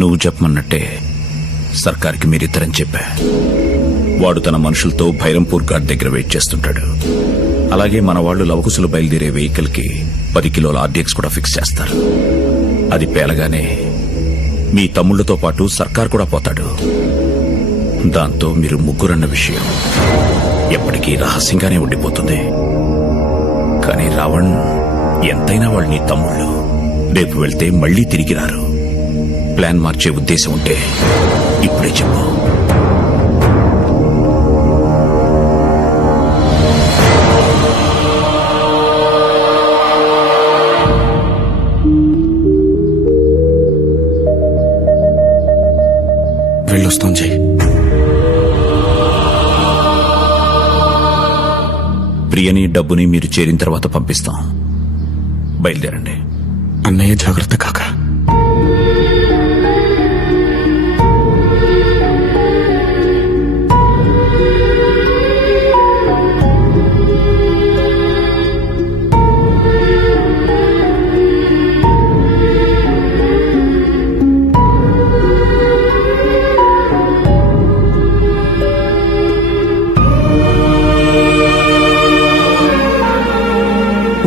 నువ్వు చెప్పమన్నట్టే సర్కార్కి మీరిద్దరని చెప్పా. వాడు తన మనుషులతో భైరంపూర్ ఘాట్ దగ్గర వెయిట్ చేస్తుంటాడు. అలాగే మన వాళ్ళు లవకుశలు బయలుదేరే వెహికల్ కి 10 కిలోల ఆర్డీఎక్స్ కూడా ఫిక్స్ చేస్తారు. అది పేలగానే మీ తమ్ముళ్లతో పాటు సర్కార్ కూడా పోతాడు. దాంతో మీరు ముగ్గురన్న విషయం ఎప్పటికీ రహస్యంగానే ఉండిపోతుంది. కానీ రావణ్ ఎంతైనా వాళ్ళు నీ తమ్ముళ్ళు. రేపు వెళ్తే మళ్లీ తిరిగి రారు. ప్లాన్ మార్చే ఉద్దేశం ఉంటే ఇప్పుడే చెప్పు. వెళ్ళొస్తాం జై. ప్రియని డబ్బుని మీరు చేరిన తర్వాత పంపిస్తాం. బయలుదేరండి. అన్నయ్య జాగ్రత్త కాక.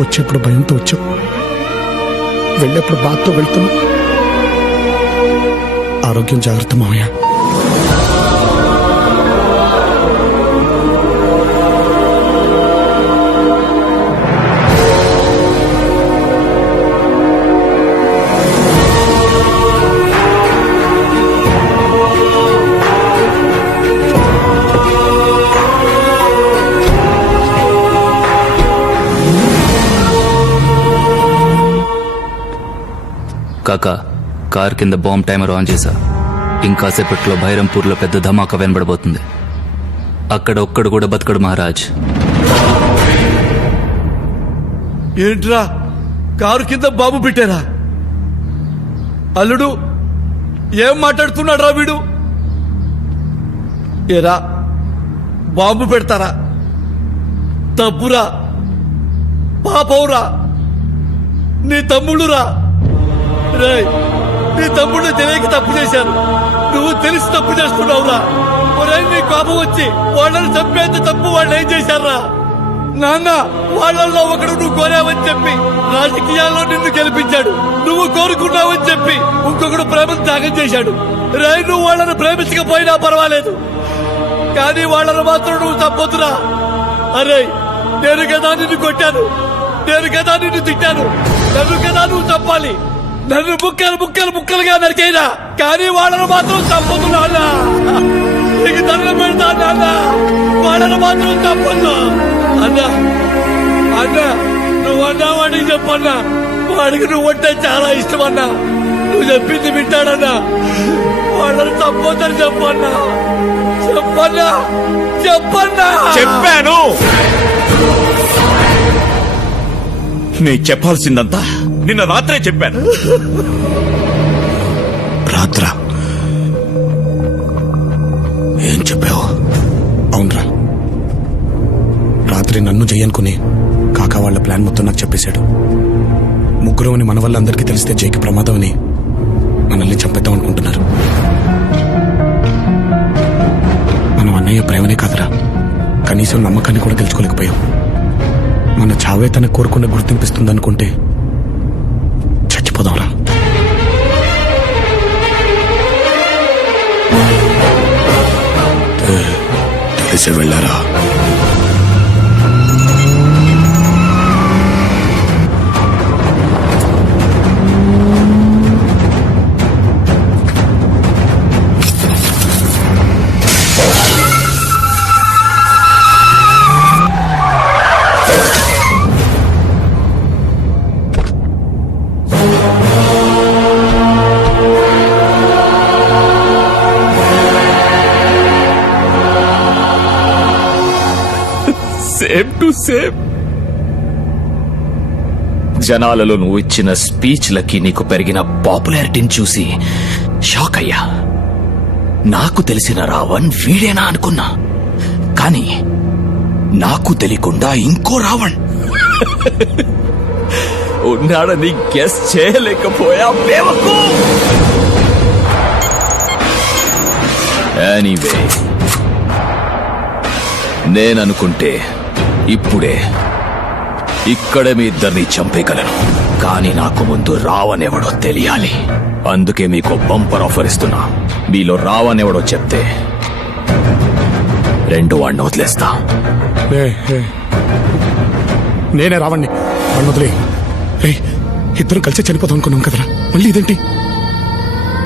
వచ్చేప్పుడు భయంతో వచ్చాం, వెళ్ళేప్పుడు బాధతో వెళ్తున్నాం. ఆరోగ్యం జాగ్రత్త మావయ్య. కాకా, కార్ కింద బాంబ్ టైమర్ ఆన్ చేశా. ఇంకాసేపట్లో భైరంపూర్లో పెద్ద ధమాకా వినబడబోతుంది. అక్కడ ఒక్కడు కూడా బతకడు మహారాజ్. ఏంట్రా కారు కింద బాంబు పెట్టారా? అల్లుడు ఏం మాట్లాడుతున్నాడు రా వీడు? ఏరా బాంబు పెడతారా? తప్పురా, పాపవురా, నీ తమ్ముడురా. రేయ్, నీ తమ్ముడు తెలియక తప్పు చేశాను, నువ్వు తెలిసి తప్పు చేస్తున్నావురా. ఒరే, నీ కోపం వచ్చి వాళ్ళని చంపేంత తప్పు వాళ్ళు ఏం చేశారా? నాన్న, వాళ్ళల్లో ఒకడు నువ్వు కోరావని చెప్పి రాజకీయాల్లో నిన్ను గెలిపించాడు. నువ్వు కోరుకున్నావని చెప్పి ఇంకొకడు ప్రేమను త్యాగం చేశాడు. రే, నువ్వు వాళ్ళని ప్రేమించకపోయినా పర్వాలేదు, కానీ వాళ్ళని మాత్రం నువ్వు తప్పొద్దురా. అరే, నేను కదా నిన్ను కొట్టాను, నేను కదా నిన్ను తిట్టాను, నన్ను కదా నువ్వు తప్పాలి. నన్ను ముక్కలుగా నరికైనా, కానీ వాళ్ళను మాత్రం తప్పదు నాన్న. నీకు దండం పెడతా నాన్న, వాళ్ళను మాత్రం తప్పదు. అన్నా నువ్వు అన్నా వాడికి చెప్పన్నా, వాడికి నువ్వంటే చాలా ఇష్టం అన్నా. నువ్వు చెప్పింది వింటాడన్నా, వాళ్ళని తప్పొద్దని చెప్పన్నా. చెప్పాను. నీ చెప్పాల్సిందంతా నిన్న రాత్రే చెప్పాను. రాత్ర ఏం చెప్పావు? అవునరా, రాత్రి నన్ను జయనుకుని కాకా వాళ్ళ ప్లాన్ మొత్తం నాకు చెప్పేశాడు. ముగ్గురు అని మన వల్ల అందరికీ తెలిస్తే జైకి ప్రమాదం అని మనల్ని చంపేద్దాం అనుకుంటున్నారు. మనం అన్నయ్య ప్రేమనే కాదురా, కనీసం నమ్మకాన్ని కూడా గెలుచుకోలేకపోయాం. మన చావే తన కోరుకున్న గుర్తింపిస్తుందనుకుంటే చచ్చిపోదాంరా. తెలిసి వెళ్ళారా? Same to same. జనాలలో నువ్వు ఇచ్చిన స్పీచ్లకి నీకు పెరిగిన పాపులారిటీని చూసి షాక్ అయ్యా. నాకు తెలిసిన రావణ్ వీడేనా అనుకున్నా, కానీ నాకు తెలియకుండా ఇంకో రావణ్ ఉన్నాడని గెస్ చేయలేకపోయా. బేవకు ఎనీవే నేననుకుంటే ఇప్పుడే ఇక్కడే మీ ఇద్దరిని చంపేయగలను. కానీ నాకు ముందు రావనెవడో తెలియాలి. అందుకే మీకు బంపర్ ఆఫర్ ఇస్తున్నా. మీలో రావనెవడో చెప్తే రెండు వాడిని వదిలేస్తా. నేనే రావండి, వాడిని వదిలే. రే, ఇద్దరు కలిసి చనిపోతాం అనుకున్నాం కదరా, మళ్ళీ ఇదేంటి?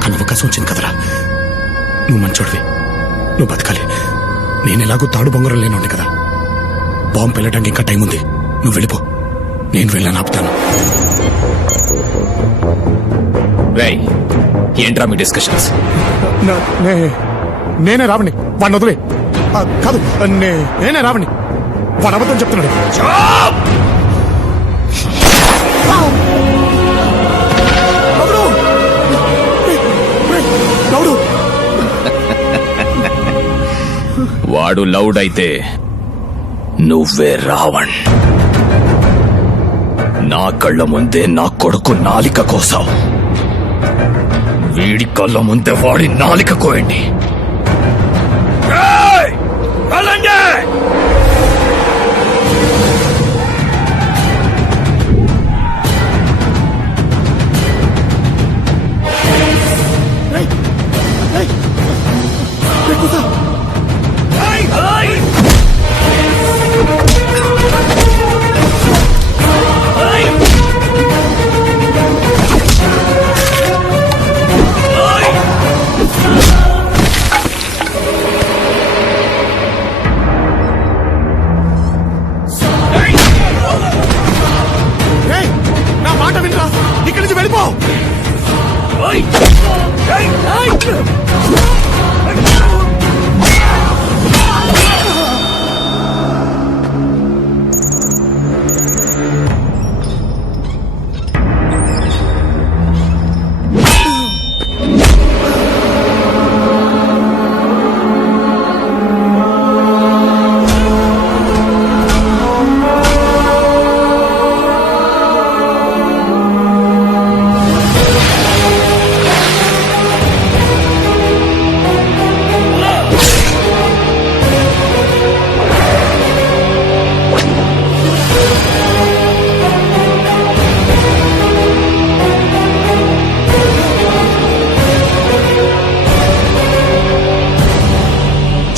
కానీ అవకాశం వచ్చింది కదరా. నువ్వు మంచోడివి, నువ్వు బతకాలి. నేను ఎలాగో తాడు బొంగరం లేనుండి కదా. బాంబు వెళ్ళటానికి ఇంకా టైం ఉంది. నువ్వు వెళ్ళిపో, నేను వెళ్ళాను ఆపుతాను. రేయ్, ఏంట్రా మీ డిస్కషన్స్? నేనే రావణి, వాడిని వదిలే. కాదు, నేనే రావణి, వాడు అబద్ధం చెప్తున్నాడు. వాడు లౌడ్ అయితే నువ్వే రావణ్. నా కళ్ళ ముందే నా కొడుకు నాలిక కోసం, వీడి కళ్ళ ముందే వాడి నాలిక కోయండి. నా మాట వినరా, ఇక్కడి నుంచి వెళ్ళిపో.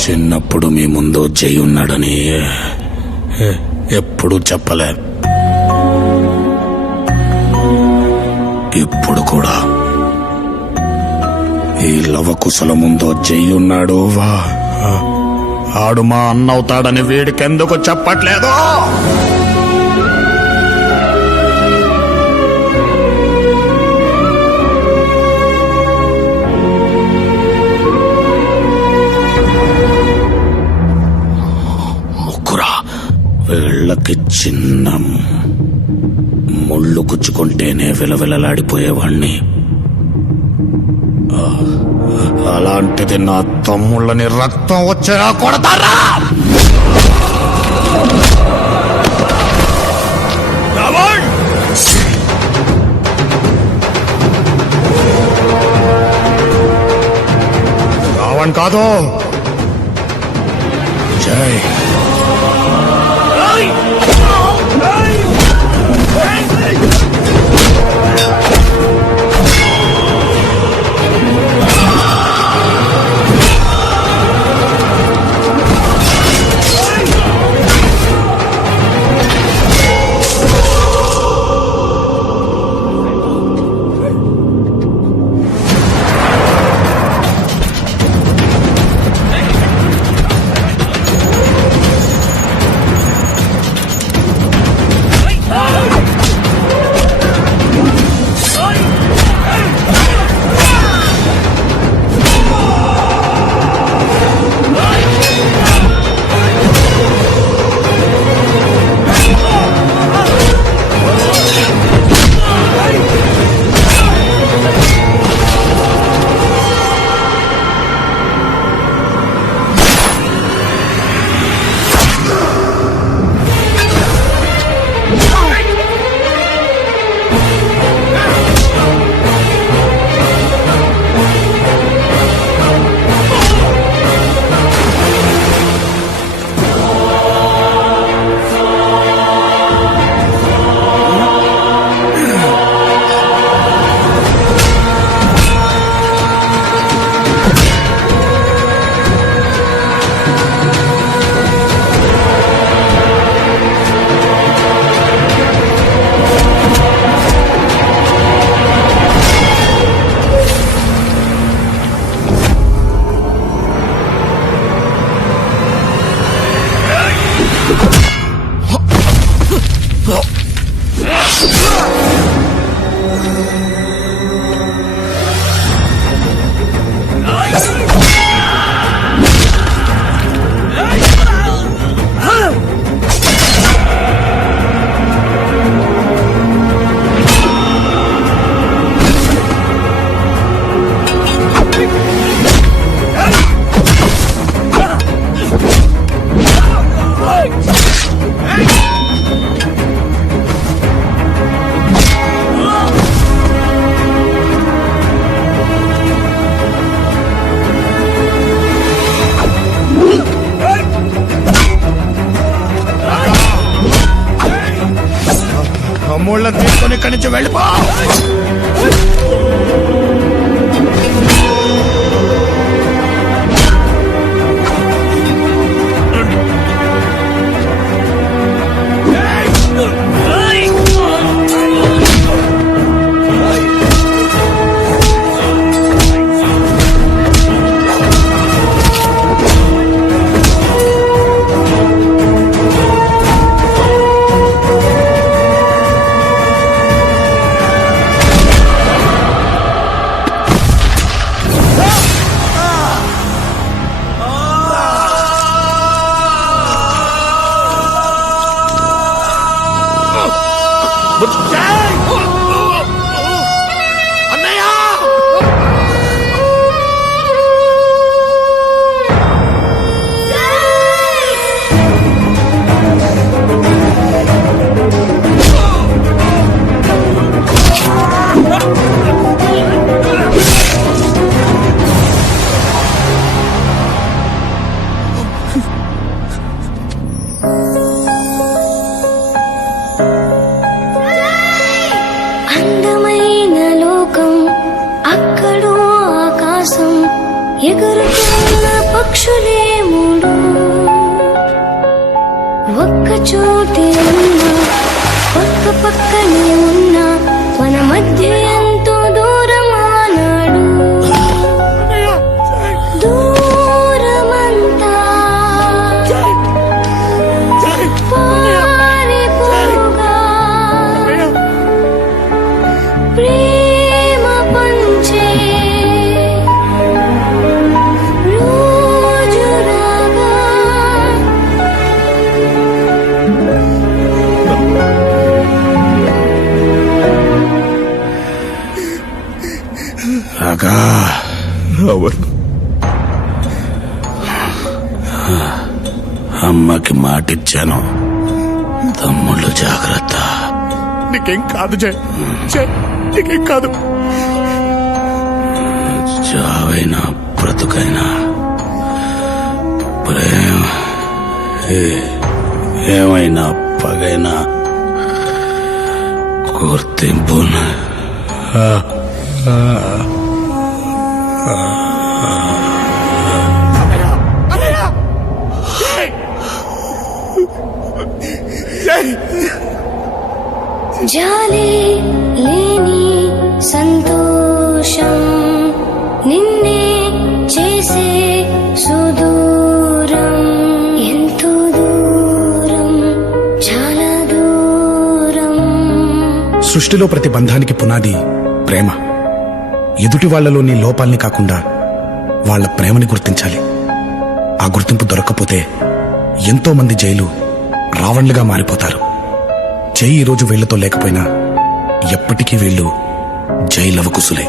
చిన్నప్పుడు మీ ముందు జై ఉన్నాడని ఎప్పుడు చెప్పలే. ఇప్పుడు కూడా ఈ లవకుశల ముందు జై ఉన్నాడు. ఆడు మా అన్నవుతాడని వీడికెందుకు చెప్పట్లేదు? వీళ్ళకి చిన్న ముళ్ళు గుచ్చుకుంటేనే విలవిలలాడిపోయేవాణ్ణి. అలాంటిది నా తమ్ముళ్ళని రక్తం వచ్చేలా కొడతారా? రావణ్ కాదు, జై. తమ్ముళ్ళని తీసుకొని ఇక్కడి నుంచి వెళ్ళిపో. అందమైన లోకం అక్కడో ఆకాశం ఎగురుతున్న పక్షులే మూడు ఒక్క చోటే ఉన్నా పక్క పక్కనే ఉన్నా మన మధ్య ఎంతో దూరం ఆనాడు దూరమంతా పారిపోగా ప్రేమ పంచే రోజు రాగా రాగా అవును. అమ్మకి మాటిచ్చాను, తమ్ముళ్ళు జాగ్రత్త. నీకేం కాదు జయ్, జయ్ నీకేం కాదు. చావైనా బ్రతుకైనా ప్రేమ ఏమైనా పగైనా గుర్తింపు జాలి లేని సంతోషం నిన్నే చేసే సుదూరం ఎంతో దూరం చాలా దూరం. సృష్టిలో ప్రతి బంధానికి పునాది ప్రేమ. ఎదుటి వాళ్లలోని లోపాల్ని కాకుండా వాళ్ళ ప్రేమని గుర్తించాలి. ఆ గుర్తింపు దొరక్కపోతే ఎంతో మంది జైలు రావణ్లుగా మారిపోతారు. జై ఈరోజు వీళ్లతో లేకపోయినా ఎప్పటికీ వీళ్ళు జై లవకుశులే.